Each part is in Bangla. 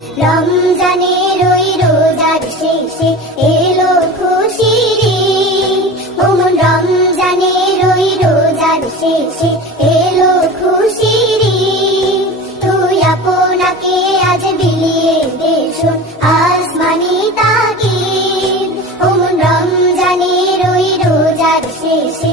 রমজানের ওই রোজার শেষে এলো খুশির ঈদ। ওমন রমজানের ওই রোজার শেষে এলো ঈদ। তুই আপনাকে আজ বিলিয়ে দেশুন আসমানি তাগিদ ওমন রমজানের ওই রোজার শেষে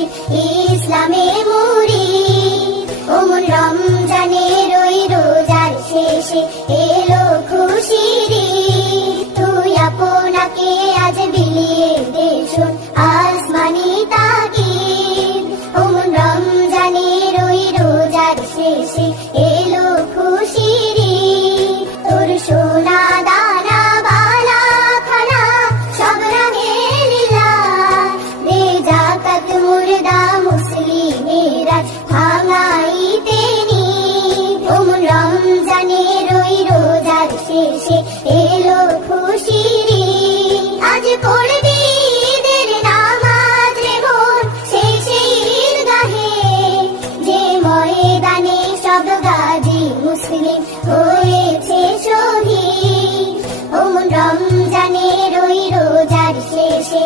He শেষে এলো খুশির। আজ পড়বি ঈদের নামাজ রে বোন শেষে ঈদগাহে যে ময়দানে সব গাজী মুসলিম হয়েছে শহীদ ওমন রমজানের ওই রোজার শেষে